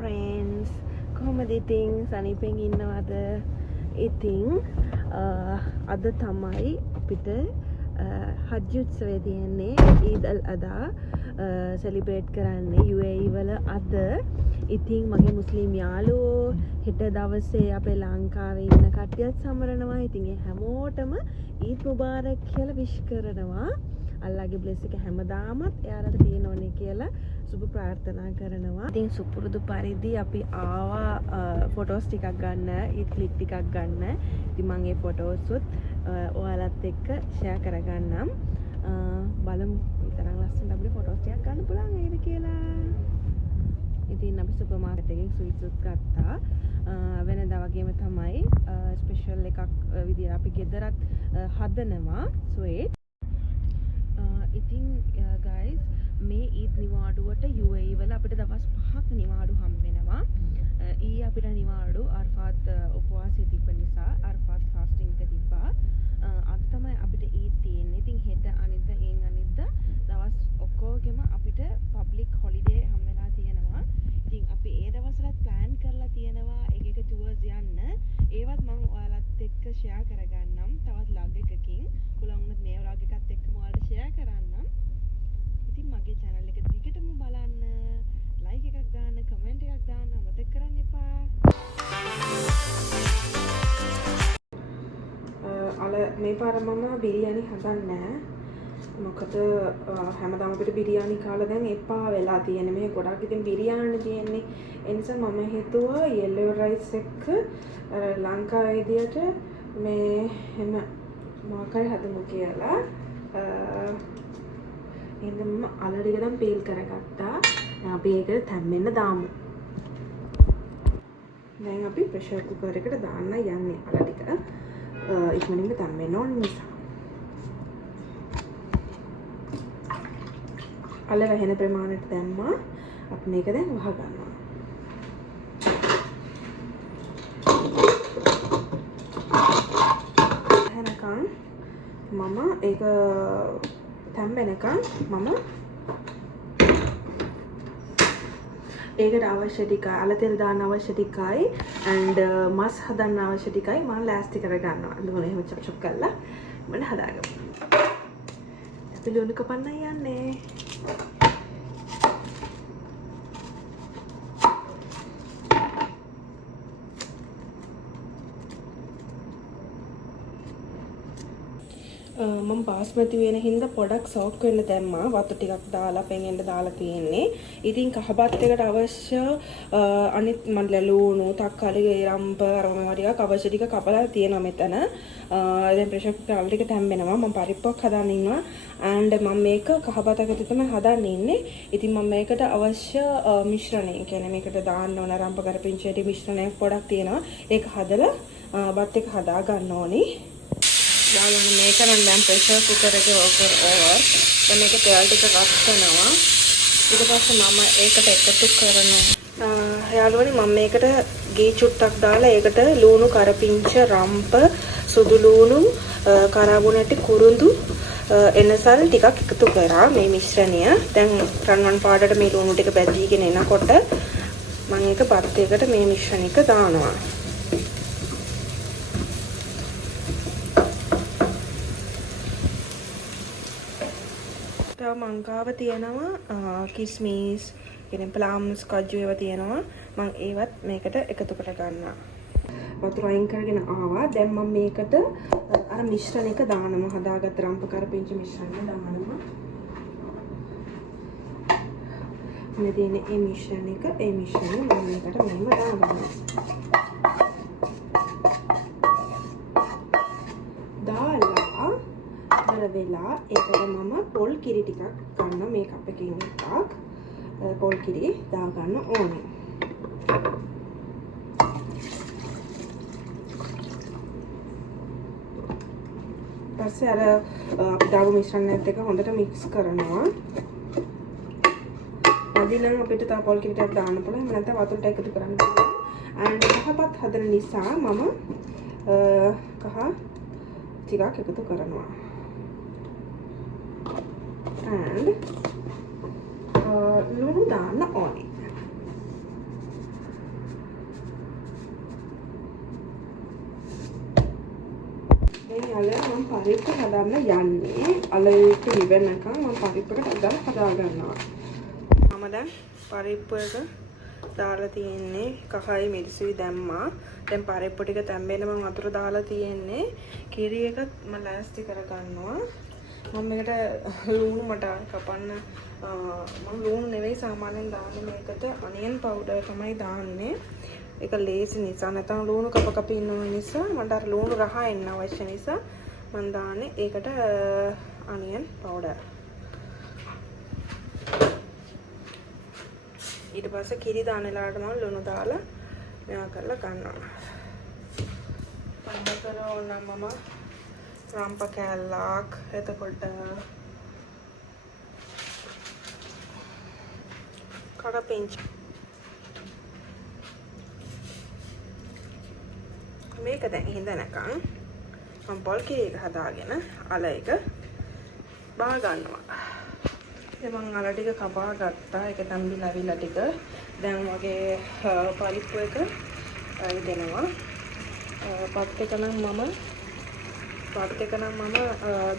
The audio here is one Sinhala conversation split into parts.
friends. කොහොමද ඉතින් සනීපෙන් ඉන්නවද? ඉතින් අද තමයි අපිට හජ් උත්සවය තියෙන්නේ. ඊද් අල් අදා සෙලිබ්‍රේට් කරන්නේ UAE වල අද. ඉතින් මගේ මුස්ලිම් යාළුවෝ හෙට දවසේ අපේ ලංකාවේ ඉන්න කට්ටියත් සමරනවා. ඉතින් ඒ හැමෝටම ඊද් මුබාරක් කියලා විශ් කරනවා. අල්ලාහගේ බ්ලෙස් එක හැමදාමත් එයාලට තියෙන්න ඕනේ කියලා සුබ ප්‍රාර්ථනා කරනවා. ඉතින් සුපුරුදු පරිදි අපි ආවා ෆොටෝස් ටිකක් ගන්න, ඊත් ක්ලිප් ටිකක් ගන්න. ඉතින් මම ඒ ෆොටෝස් උත් ඔයාලත් එක්ක ෂෙයා කරගන්නම්. බලමු විතරක් ලස්සන අපිට ෆොටෝස් ටිකක් ගන්න පුළුවන් නේද කියලා. ඉතින් අපි සුපර් මාකට් එකෙන් ස්වීට්ස් උත් ගත්තා. වෙනදා වගේම තමයි ස්පෙෂල් එකක් විදියට අපි ගෙදරත් හදනවා ස්වීට්. ඉතින් guys මේ ඊද් නිවාඩුවට UAE වල අපිට දවස් 5ක් නිවාඩු හම්බ වෙනවා. ඊයේ අපිට නිවාඩු අර්ෆාත් උපවාසයේ තිබ්බ නිසා අර්ෆාත් ෆාස්ටිං එක තිබ්බා. අද තමයි අපිට ඊද් තියෙන්නේ. ඉතින් හෙට අනිද්දා අනිද්දා දවස් ඔක්කොගෙම අපිට පබ්ලික් හොලිඩේ හම්බ වෙලා තියෙනවා. ඉතින් අපි ඒ දවස්වලත් ප්ලෑන් කරලා තියෙනවා එක ටුවර්ස් යන්න. ඒවත් මම ඔයාලත් එක්ක ෂෙයා කරගන්නම්. තවත් ලොග් එකකින් පුළුවන් වුණොත් මේ ව්ලොග් එකත් එක්කම ඔයාලට ෂෙයා කරන්නම්. ඉතින් මගේ channel එක දිගටම බලන්න, like එකක් දාන්න, comment එකක් දාන්න අමතක කරන්න එපා. මේ පාර මම බිරියානි හදන්නේ මොකද හැමදාම අපිට බිරියානි කාලා දැන් එපා වෙලා තියෙන්නේ. මේ ගොඩක් ඉතින් බිරියානි තියෙන්නේ. ඒ නිසා මම හිතුවා yellow rice එක ලංකාවේ විදියට මේ එම මාකරි හදමු කියලා. එහෙනම් මම අල ටික දැන් පීල් කරගත්තා. අපි ඒක තැම්බෙන්න දාමු. දැන් අපි ප්‍රෙෂර් කුකර් එකට දාන්න යන්නේ අල ටික. ඉක්මනින්ම තැම්බෙන්න ඕන නිසා. අල වැහෙන ප්‍රමාණයට දැම්මා. අපි මේක දැන් වහ ගන්නවා. එහෙනම් මම ඒක තැම්බෙනකන් මම ඒකට අවශ්‍ය ටිකයි අල තෙල් දාන්න අවශ්‍ය ටිකයි and මස් හදන්න අවශ්‍ය ටිකයි මම ලෑස්ති කරගන්නවා. දුන්න එහෙම චොප් චොප් කරලා මම හදාගමු. අපි ලුණු කපන්න යන්නේ. මම බාස්මති වෙන හින්දා පොඩක් සෝක් වෙන්න දැම්මා. වතු ටිකක් දාලා පෙන්ෙන්න දාලා තියෙන්නේ. ඉතින් කහබත් එකට අවශ්‍ය අනිත් මඩ ලුණු, තක්කාලි, රම්ප අරම ටිකක් අවශ්‍ය ටික කපලා තියෙනවා මෙතන. දැන් ප්‍රෙෂර් කුකර් වල ටික තැම්බෙනවා. මම පරිප්පුවක් හදාන්න ඉන්නවා. and මම මේක කහබතකට තමයි හදාන්න ඉන්නේ. ඉතින් මම මේකට අවශ්‍ය මිශ්‍රණය කියන්නේ මේකට දාන්න ඕන රම්ප කරපිංචේටි මිශ්‍රණය පොඩක් තියෙනවා. ඒක හදලා බත් එක හදා ගන්න ඕනේ. දාන්න මේක නම් දැන් ප්‍රෙෂර් කුකර් එකේ ඕවර්. දැන් මේක තෙල් ටික රත් කරනවා. ඊට පස්සේ මම ඒකට එකතු කරනවා. යාළුවනි මම මේකට ගී චුට්ටක් දාලා ඒකට ලුණු, කරපිංච, රම්ප, සුදු ලුණු, කරාබුනටි, කුරුඳු, එනසල් ටිකක් එකතු කරා මේ මිශ්‍රණය. දැන් රන්වන් පාඩට මේ ලුණු ටික බැදීගෙන එනකොට මම ඒක බත් එකකට මේ මිශ්‍රණික දානවා. මංගාව තියෙනවා කිස්මිස් කියන්නේ ප්ලම්ස් කජු ඒවා තියෙනවා. මම ඒවත් මේකට එකතු කර ගන්නවා. වතුර අයින් කරගෙන ආවා. දැන් මම මේකට අර මිශ්‍රණ එක දානවා. හදාගත්ත රම්ප කරපිංච මිශ්‍රණය දානවා. මේ තියෙන මේ මිශ්‍රණය මම මේකට මෙහෙම දානවා. වෙලා ඒකට මම පොල් කිරි ටිකක් ගන්න මේ කප් එකකින් එකක් පොල් කිරි දා ගන්න ඕනේ. ඊපස්සේ අර අපි දාපු මිශ්‍රණයත් එක්ක හොඳට මික්ස් කරනවා. අදිනම් අපිට තව පොල් කිරි ටිකක් දාන්න පුළුවන්. එහෙම නැත්නම් වතුරට එකතු කරන්න පුළුවන්. and කහපත් හදන නිසා මම කහ ටිකක් එකතු කරනවා. and ලුණු දාන්න ඕනේ. ඉතින් අද මම පරිප්පු හදන්න යන්නේ. අලයට ඉවෙනකම් මම පරිප්පුකට හදලා හදා ගන්නවා. මම දැන් පරිප්පු එක දාලා තියෙන්නේ. කහයි මිරිසුයි දැම්මා. දැන් පරිප්පු ටික තැම්බෙන්න මම වතුර දාලා තියෙන්නේ. කිරි එකත් මම ලෑස්ති කර ගන්නවා. මම මේකට ලුණු මට කපන්න මම ලුණු නෙවෙයි සාමාන්‍යයෙන් දාන්නේ මේකට අනියන් පවුඩර් තමයි දාන්නේ. ඒක ලේසි නිසා නැත්නම් ලුණු කප ඉන්න නිසා මට අර ලුණු රහ එන්න අවශ්‍ය නිසා මම දාන්නේ ඒකට අනියන් පවුඩර්. ඊට පස්සේ කිරි දාන වෙලාවට මම ලුණු දාලා මේවා කරලා ගන්නවා. පන්නතර ඕනම මම රම්ප කැල්ලක් එතකොට කඩපිංච මේක දැන් හිඳනකම් මම පොල් කිරි එක හදාගෙන අල එක බා ගන්නවා. ඉතින් මම අල ටික කපා ගත්තා. ඒක තම්බිලා අවිලා ටික දැන් වගේ පරිප්පු එක දෙනවා. පත් එක නම් මම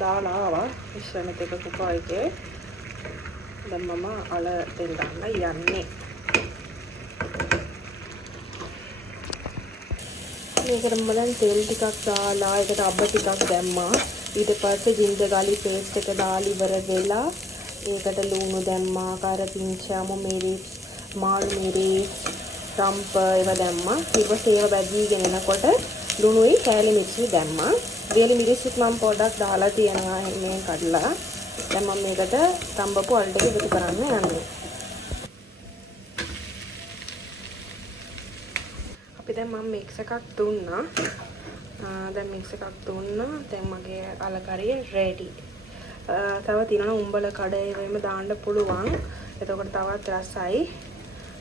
දාලා ආවා මිශ්‍රණෙත් එක කුකා එකේ. දැන් මම අල තෙල් දාන්න යන්නේ. මේකට මම දැන් තෙල් ටිකක් දාලා ඒකට අබ්බ ටිකක් දැම්මා. ඊට පස්සේ ජින්ජර් ගාලික් පේස්ට් එක දාලා ඉවර වෙලා ඒකට ලුණු දැම්මා, කරපිංචාමු මිරිස්, මාළු මිරිස්, රම්ප ඒවා දැම්මා. ඊට පස්සේ ඒවා බැදීගෙන එනකොට ලුණුයි කෑලි මිරිසුයි දැම්මා. වියලි මිරිස්සුත් මම පොඩ්ඩක් දාලා තියෙනවා මේ කඩලා. දැන් මම මේකට තඹපු අල් ටික එකතු කරන්න යන්නේ. අපි දැන් මම මික්ස් එකක් දුන්නා. දැන් මගේ අල කරිය රෙඩි. තව තියෙනවා උඹල කඩේ වෙම දාන්න පුළුවන්. එතකොට තවත් රසයි.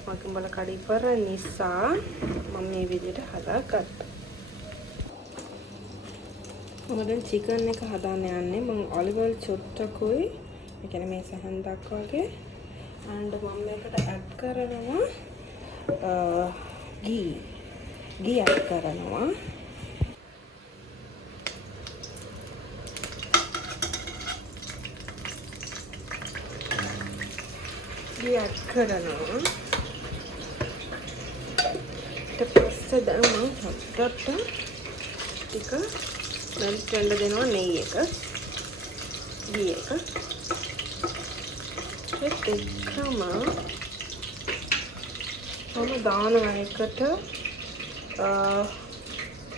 මම උඹල කඩ ඉවර නිසා මම මේ විදිහට හදාගත්තා. මම දැන් චිකන් එක හදාන්න යන්නේ. මම ඔලිව් ඔයිල් චුට්ටකුයි ඒ කියන්නේ මේ සහන් දක් වගේ and මම මේකට ඇඩ් කරනවා ගී ඇඩ් කරනවා. ඊට පස්සේ දැන් මම හොද්දට ටික මෙල්ට් වෙන්න දෙනවා නෙයි එක. ගී එක. ඒත් එක්කම මම දානවා එකට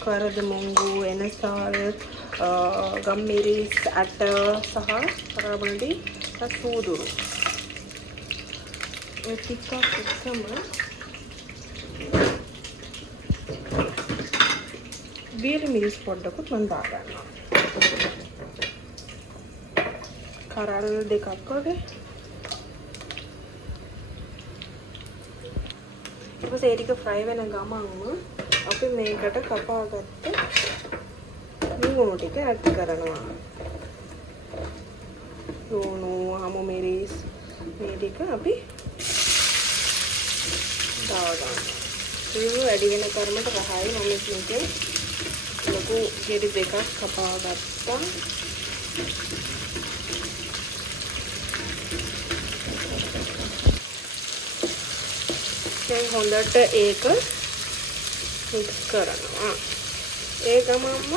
කරද මොංගු එනසාල් ගම්මිරිස් ඇට සහ කරාබනඩි සූදුරු ඒ ටිකක් එක්කම වියලි මිරිස් පොඩ්ඩකුත් මම දා ගන්නවා. කරල් දෙකක් වගේ. ඊට පස්සේ ඒ ටික ෆ්‍රයි වෙන ගමන්ම අපි මේකට කපාගත්ත ලුණු ටික ඇඩ් කරනවා. ලුණු, හමු මිරිස් මේ ටික අපි දාගන්න. ලුණු වැඩි වෙන තරමට රහයි. මම මේකේ ලොකු ගෙඩි දෙකක් කපා ගත්තා. දැන් හොඳට ඒක මික්ස් කරනවා. ඒ ගමන්ම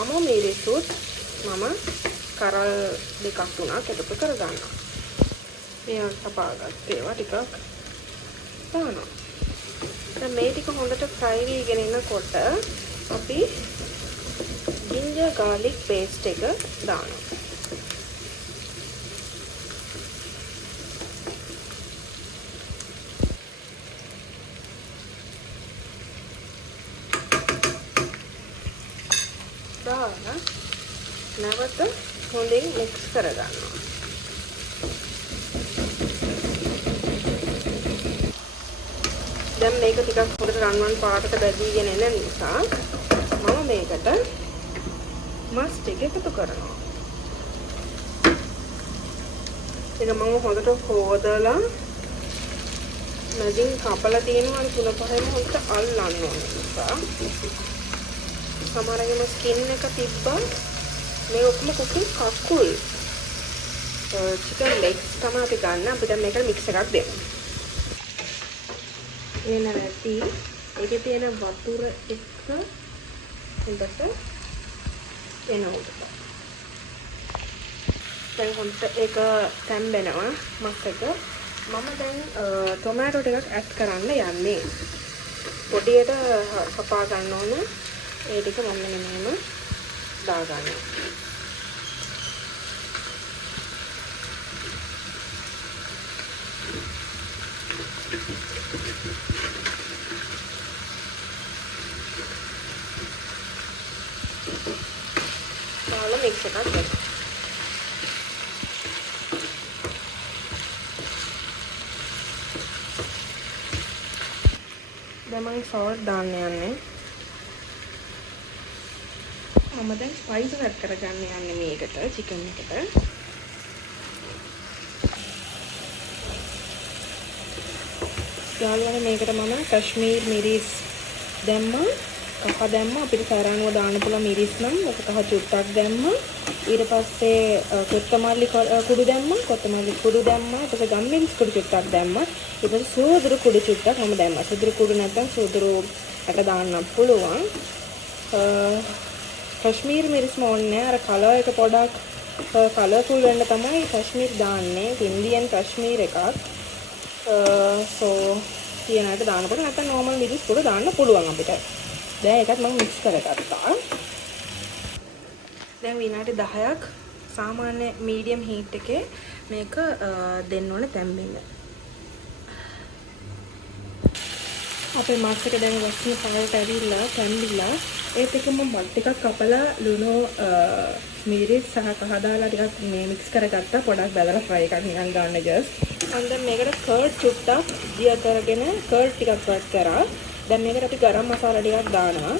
අමු මිරිසුත් මම කරල් දෙකක් තුනක් එකතු කරගන්නවා. මේ කපාගත්ත ඒවා ටිකක් දානවා. දැන් මේ ටික හොඳට ෆ්‍රයි වෙගෙන ඉන්නකොට අපි ජින්ජර් ගාලික් පේස්ට් එක දානවා. දාලා නැවත හොඳින් මික්ස් කරගන්නවා. දැන් මේක ටිකක් හොඳට රන්වන් පාටට බැදීගෙන එන නිසා මම මේකට මස් ටික එකතු කරනවා. ඒක මම හොඳට හොදලා මැදින් කපලා තියෙනවා 3-5ම හොඳට අල්ලන්න ඕන නිසා සමහරවිට ස්කින් එක තිබ්බා මේ ඔක්කොම කුකින් කකුල් චිකන් ලෙග්ස් තමයි අපි ගන්න. අපි දැන් මේකට මික්ස් එකක් දෙමු. එන නැති ඒකේ තියෙන වතුර එක හොඳට එනවලු. දැන් හොඳට ඒක තැම්බෙනවා මස් එක. මම දැන් ටොමැටෝ ටිකක් ඇඩ් කරන්න යන්නේ. පොඩියට කපා ගන්න ඕන. ඒ ටික මම මෙන්න දා ගන්නවා. දාලා මික්ස් එකක් දෙන්න. දැන් මම සෝල්ට් දාන්න යන්නේ. මම දැන් ස්පයිස් ඇඩ් කරගන්න යන්නේ මේකට චිකන් එකට. යාළුවනේ මේකට මම කශ්මීර් මිරිස් දැම්මා. කහ දැම්මා. අපිට සරණුව දාන්න පුළුවන් මිරිස් නම් ඔක කහ චුට්ටක් දැම්මා. ඊට පස්සේ කොත්තමල්ලි කුඩු දැම්මා. කොත්තමල්ලි කුඩු දැම්මා. ඊට පස්සේ ගම්මිරිස් කුඩු චුට්ටක් දැම්මා. ඊට පස්සේ සුදුරු කුඩු චුට්ටක් මම දැම්මා. සුදුරු කුඩු නැත්නම් සුදුරු අට දාන්න පුළුවන්. කශ්මීර් මිරිස් මොන්නේ අර කලර් එක පොඩක් කලර්ෆුල් වෙන්න තමයි කශ්මීර් දාන්නේ. ඉන්දියන් කශ්මීර් එකක්. සෝ තියනකට දානකොට නැත්නම් normal මිරිස් කුඩු දාන්න පුළුවන් අපිට. දැන් ඒකත් මම මික්ස් කරගත්තා. දැන් විනාඩි 10ක් සාමාන්‍ය මීඩියම් හීට් එකේ මේක දෙන්න ඕනේ තැම්බෙන්න. අපේ මාස් එක දැන් වස්තු පහලට ඇවිල්ලා තැම්බිලා ඒත් එකම මල් ටිකක් කපලා ලුණු මිරිස් සහ කහ දාලා ටිකක් මේ මික්ස් කරගත්තා. පොඩක් බැලලා ෆ්‍රයි එකක් නිකන් ගන්න ජස්ට්. දැන් මේකට කර්ඩ් චුට්ටක් දිය කරගෙන කර්ඩ් ටිකක් ඇඩ් කරා. දැන් මේකට අපි ගරම් මසාලා ටිකක් දානවා.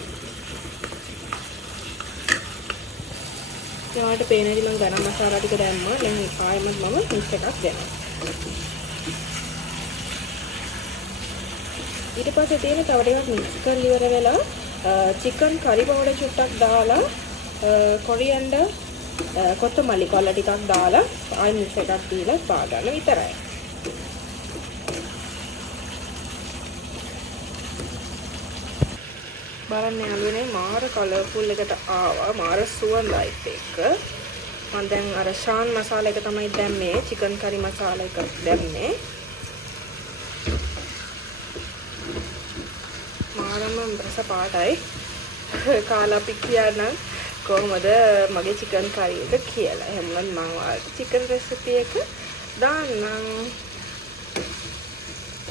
ඊට පේනදි මම ගරම් මසාලා ටික දැම්මා. දැන් ආයෙමත් මම මික්ස් එකක් දෙනවා. ඊට පස්සේ තියෙන තව ටිකක් මික්ස් කරලා ඉවර වෙලා චිකන් කරි පවුඩර් චුට්ටක් දාලා කොරියන්ඩර් කොත්තමල්ලි කොල්ල ටිකක් දාලා ආයෙ මික්ස් එකක් දීලා පා ගන්න විතරයි. බලන්න යාළුවනේ මාර කලර්ෆුල් එකට ආවා. මාර සුවඳයිත් එක්ක. මම දැන් අර ශාන් මසාලා එක තමයි දැම්මේ. චිකන් කරි මසාලා එක දැම්මේ. මාරම රස පාටයි. කාලා අපි කියනනම් කොහොමද මගේ චිකන් කරි එක කියලා. එහෙනම් මම ඔයාලට චිකන් රෙසිපි එක දාන්නම්.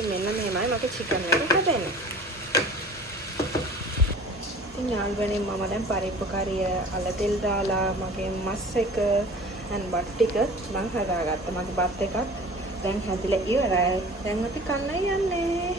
මෙන්න මෙහෙමයි මගේ චිකන් එක හදන්නේ. යාළුවනේ මම දැන් පරිප්පු කරිය අල තෙල් දාලා මගේ මස් එක and බත් ටික මම හදාගත්තා. මගේ බත් එකත් දැන් හැදිලා ඉවරයි. දැන් අපි කන්නයි යන්නේ.